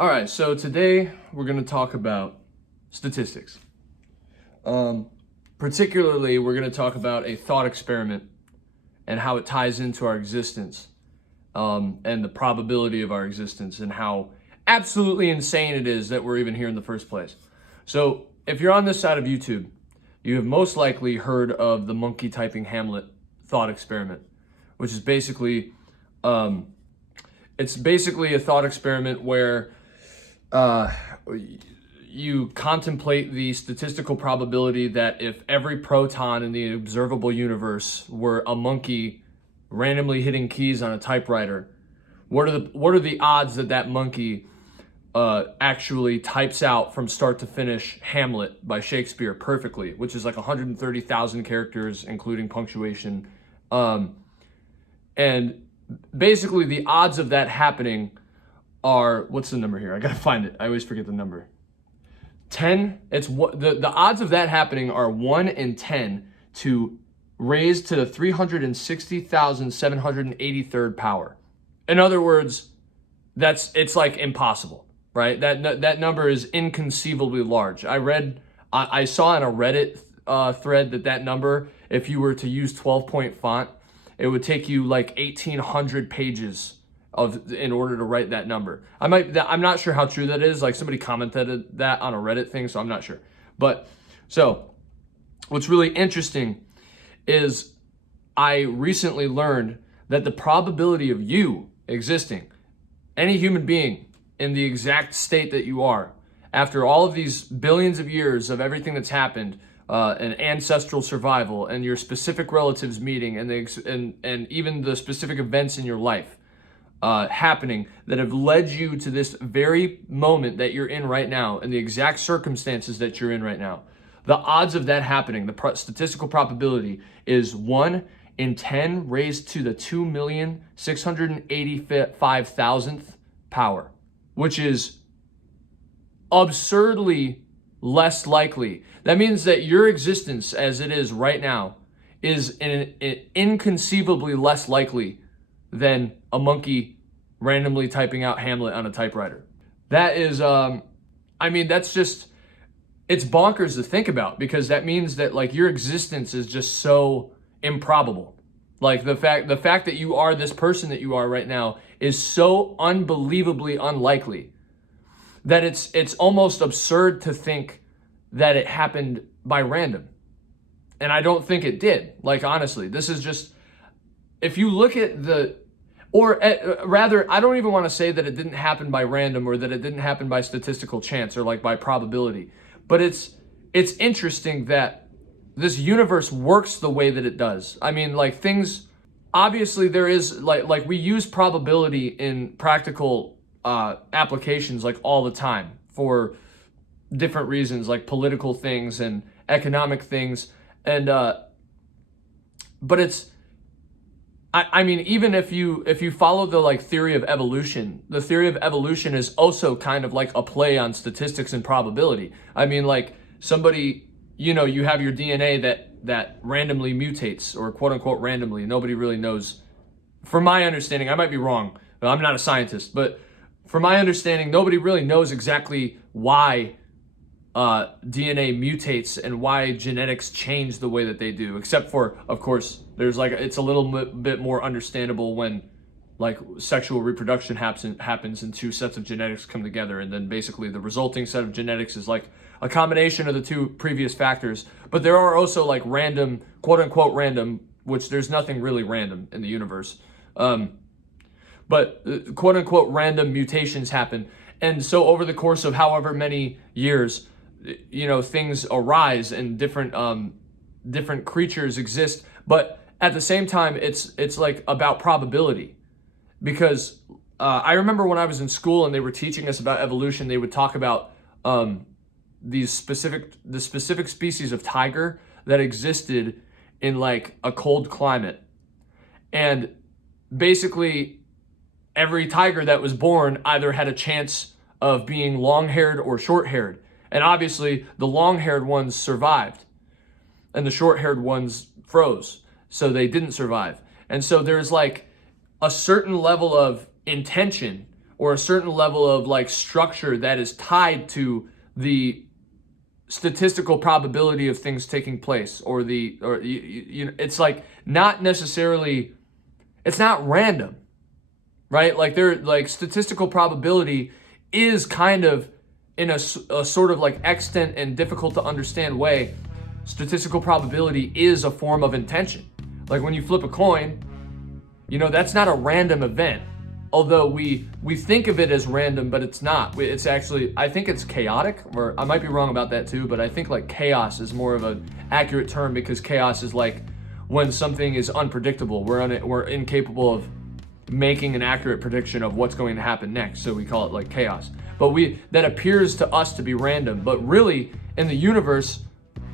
All right, so today we're going to talk about statistics. Particularly, we're going to talk about a thought experiment and how it ties into our existence, and the probability of our existence, and how absolutely insane it is that we're even here in the first place. So, if you're on this side of YouTube, you have most likely heard of the monkey typing Hamlet thought experiment, which is basically, it's basically a thought experiment where you contemplate the statistical probability that if every proton in the observable universe were a monkey randomly hitting keys on a typewriter, what are the odds that that monkey actually types out from start to finish Hamlet by Shakespeare perfectly, which is like 130,000 characters, including punctuation. And basically the odds of that happening are, what's the number here? I gotta find it. I always forget the number. 10. It's what the odds of that happening are 1 in 10 to raise to the 360,783rd power. In other words, it's like impossible, right? That number is inconceivably large. I saw in a Reddit thread that number, if you were to use 12-point font, it would take you like 1,800 pages in order to write that number. I'm not sure how true that is. Like, somebody commented that on a Reddit thing, so I'm not sure. But so what's really interesting is I recently learned that the probability of you existing, any human being in the exact state that you are, after all of these billions of years of everything that's happened, and ancestral survival, and your specific relatives meeting, and even the specific events in your life happening that have led you to this very moment that you're in right now, and the exact circumstances that you're in right now. The odds of that happening, the statistical probability, is 1 in 10 raised to the 2,685,000th power, which is absurdly less likely. That means that your existence as it is right now is inconceivably less likely than a monkey randomly typing out Hamlet on a typewriter. That is, that's just, it's bonkers to think about, because that means that like your existence is just so improbable. Like the fact that you are this person that you are right now is so unbelievably unlikely that it's almost absurd to think that it happened by random. And I don't think it did. Like, honestly, this is just, if you look at rather, I don't even want to say that it didn't happen by random, or that it didn't happen by statistical chance, or like by probability. But it's interesting that this universe works the way that it does. I mean, like, things, obviously there is like we use probability in practical applications like all the time for different reasons, like political things and economic things. And but it's, I mean, even if you follow the like theory of evolution, the theory of evolution is also kind of like a play on statistics and probability. I mean, like, somebody, you have your DNA that randomly mutates, or quote unquote randomly. Nobody really knows. From my understanding, I might be wrong, I'm not a scientist, but from my understanding, nobody really knows exactly why DNA mutates and why genetics change the way that they do, except for, of course, there's like, it's a little bit more understandable when like sexual reproduction happens and two sets of genetics come together, and then basically the resulting set of genetics is like a combination of the two previous factors. But there are also like random, quote unquote random, which there's nothing really random in the universe, but quote unquote random mutations happen. And so over the course of however many years, things arise and different creatures exist. But at the same time, it's like about probability, because I remember when I was in school and they were teaching us about evolution, they would talk about the specific species of tiger that existed in like a cold climate. And basically every tiger that was born either had a chance of being long-haired or short-haired. And obviously the long-haired ones survived and the short-haired ones froze, so they didn't survive. And so there's like a certain level of intention or a certain level of like structure that is tied to the statistical probability of things taking place, or it's like not necessarily, it's not random, right? Like like statistical probability is kind of in a sort of like extant and difficult to understand way. Statistical probability is a form of intention. Like when you flip a coin, that's not a random event. Although we think of it as random, but it's not. It's actually, I think it's chaotic, or I might be wrong about that too, but I think like chaos is more of an accurate term, because chaos is like when something is unpredictable. We're incapable of making an accurate prediction of what's going to happen next, so we call it like chaos. But that appears to us to be random, but really in the universe,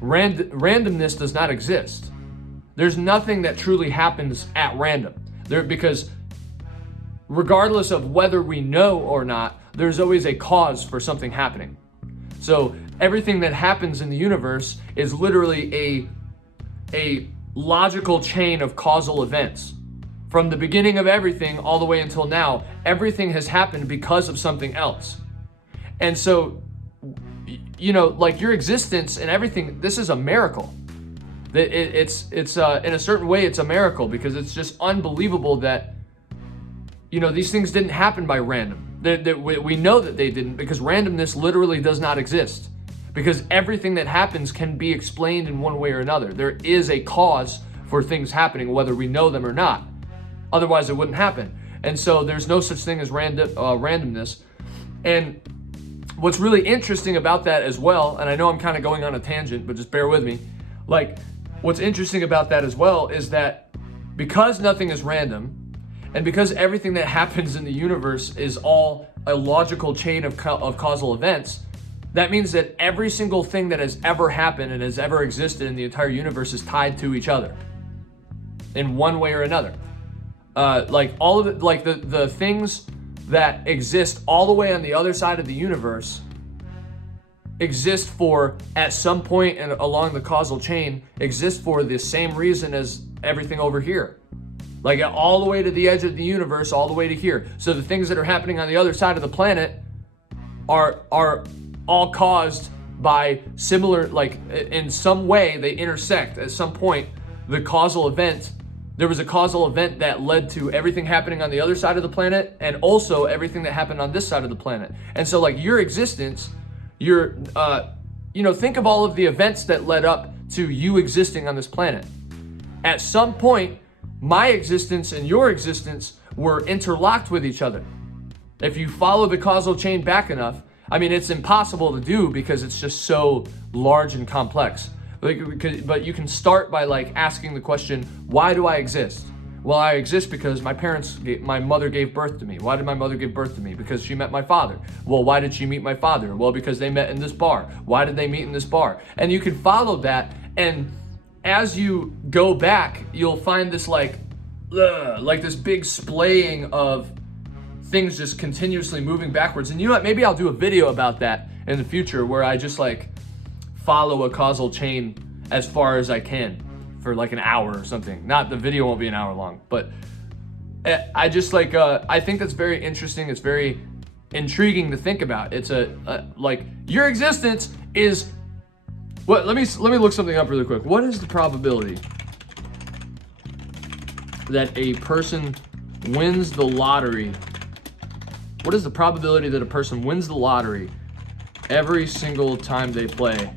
randomness does not exist. There's nothing that truly happens at random. Because regardless of whether we know or not, there's always a cause for something happening. So everything that happens in the universe is literally a logical chain of causal events. From the beginning of everything all the way until now, everything has happened because of something else. And so, like your existence and everything, this is a miracle. It's in a certain way, it's a miracle, because it's just unbelievable that, these things didn't happen by random. We know that they didn't, because randomness literally does not exist. Because everything that happens can be explained in one way or another. There is a cause for things happening, whether we know them or not. Otherwise, it wouldn't happen. And so there's no such thing as randomness. And what's really interesting about that as well, and I know I'm kind of going on a tangent, but just bear with me. Like, what's interesting about that as well is that because nothing is random, and because everything that happens in the universe is all a logical chain of causal events, that means that every single thing that has ever happened and has ever existed in the entire universe is tied to each other in one way or another. Like all of it, like the things that exist all the way on the other side of the universe exist for, at some point and along the causal chain, exist for the same reason as everything over here. Like all the way to the edge of the universe, all the way to here. So the things that are happening on the other side of the planet are all caused by similar, like in some way they intersect. At some point, the causal event, there was a causal event that led to everything happening on the other side of the planet, and also everything that happened on this side of the planet. And so like your existence, think of all of the events that led up to you existing on this planet. At some point, my existence and your existence were interlocked with each other. If you follow the causal chain back enough, I mean, it's impossible to do because it's just so large and complex. But you can start by like asking the question, why do I exist? Well, I exist because my mother gave birth to me. Why did my mother give birth to me? Because she met my father. Well, why did she meet my father? Well, because they met in this bar. Why did they meet in this bar? And you can follow that, and as you go back, you'll find this like this big splaying of things just continuously moving backwards. And you know what? Maybe I'll do a video about that in the future, where I just like follow a causal chain as far as I can for like an hour or something. Not, the video won't be an hour long, but I just like, I think that's very interesting. It's very intriguing to think about. It's like your existence is what, let me look something up really quick. What is the probability that a person wins the lottery? What is the probability that a person wins the lottery every single time they play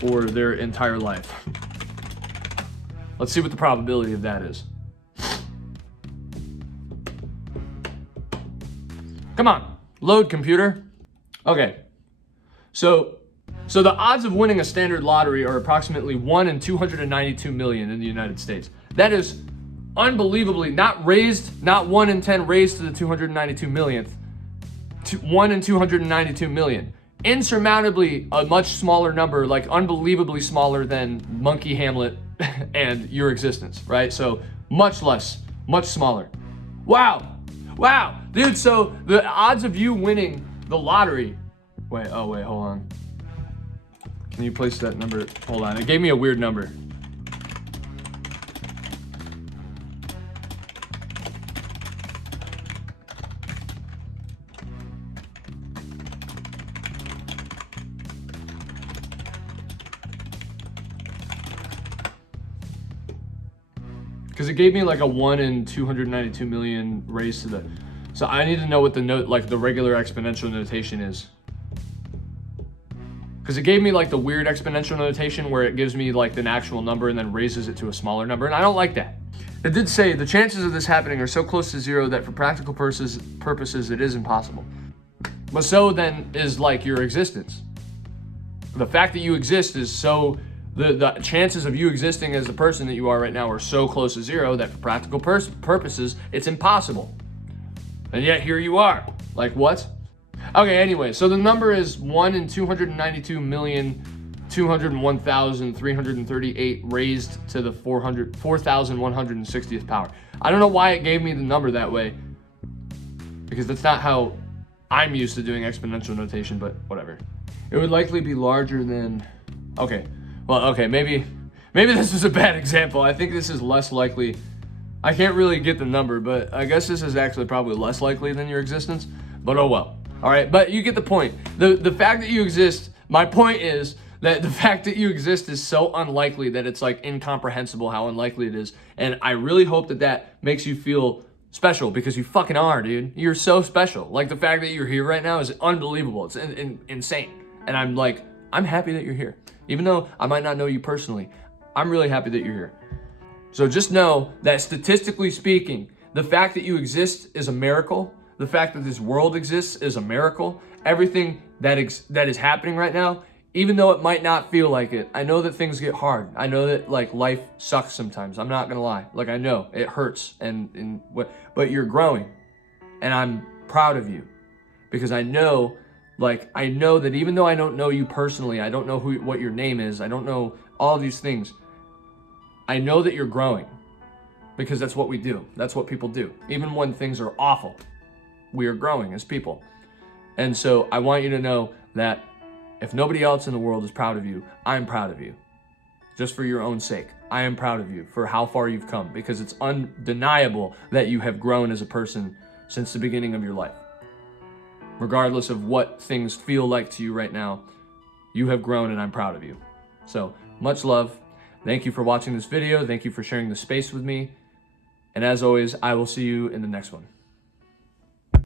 for their entire life? Let's see what the probability of that is. Come on, load computer. Okay, so the odds of winning a standard lottery are approximately 1 in 292 million in the United States. That is unbelievably not 1 in 10 raised to the 292 millionth. 1 in 292 million. Insurmountably a much smaller number, like unbelievably smaller than Monkey Hamlet and your existence, right? So much less, much smaller. Wow, dude. So the odds of you winning the lottery. Wait, hold on. Can you place that number? Hold on, it gave me a weird number. Because it gave me like a 1 in 292 million raised to the... So I need to know what the note, like the regular exponential notation is. Because it gave me like the weird exponential notation where it gives me like an actual number and then raises it to a smaller number, and I don't like that. It did say the chances of this happening are so close to zero that for practical purposes it is impossible. But so then is like your existence. The fact that you exist is so... The chances of you existing as the person that you are right now are so close to zero that for practical purposes, it's impossible. And yet here you are. Like what? Okay, anyway, so the number is 1 in 292,201,338 raised to the 4,160th power. I don't know why it gave me the number that way, because that's not how I'm used to doing exponential notation, but whatever. It would likely be larger than... Okay. Well, okay, maybe this is a bad example. I think this is less likely. I can't really get the number, but I guess this is actually probably less likely than your existence, but oh well. All right, but you get the point. The fact that you exist, my point is that the fact that you exist is so unlikely that it's like incomprehensible how unlikely it is. And I really hope that that makes you feel special, because you fucking are, dude. You're so special. Like the fact that you're here right now is unbelievable. It's insane. And I'm happy that you're here. Even though I might not know you personally, I'm really happy that you're here. So just know that statistically speaking, the fact that you exist is a miracle. The fact that this world exists is a miracle. Everything that is happening right now, even though it might not feel like it, I know that things get hard. I know that like life sucks sometimes. I'm not gonna lie. Like I know it hurts, but you're growing, and I'm proud of you, because I know that even though I don't know you personally, I don't know what your name is, I don't know all these things, I know that you're growing, because that's what we do. That's what people do. Even when things are awful, we are growing as people. And so I want you to know that if nobody else in the world is proud of you, I'm proud of you. Just for your own sake, I am proud of you for how far you've come, because it's undeniable that you have grown as a person since the beginning of your life. Regardless of what things feel like to you right now, you have grown, and I'm proud of you. So much love. Thank you for watching this video. Thank you for sharing the space with me. And as always, I will see you in the next one.